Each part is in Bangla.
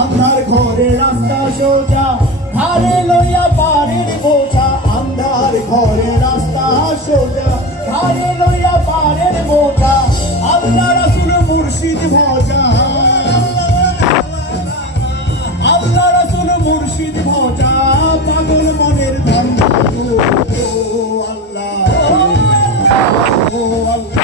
আন্ধার ঘরে রাস্তা সোজা। ধারে লইয়া পারের বোঝা। আন্ধার ঘরে রাস্তা সোজা। ধারে লইয়া পারের বোঝা। আল্লাহ রাসুল ও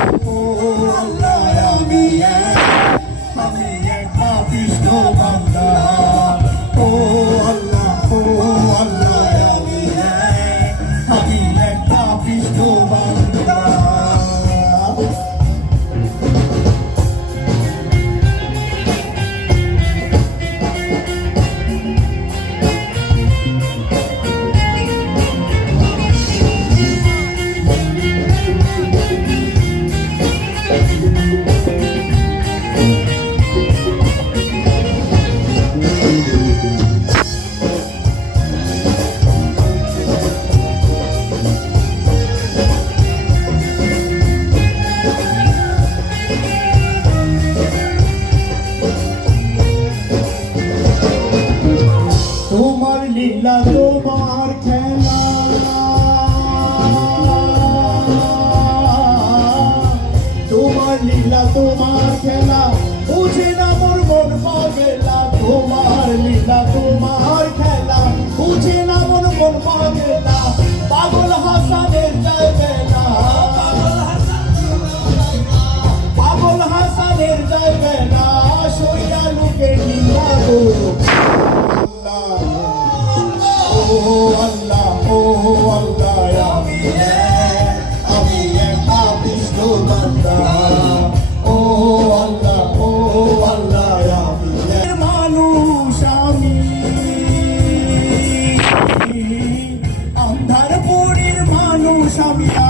লীলা তোমার খেলা। তোমার লীলা, তোমার খেলা। বুঝে না মোর মন পাগেলা। তোমার লীলা, তোমার খেলা। বুঝে না মোর মন পাগেলা। পাগল হাসানের যাবে না পাগল হাসানের যাবে না সইয়া লোকের লীলা tell me how.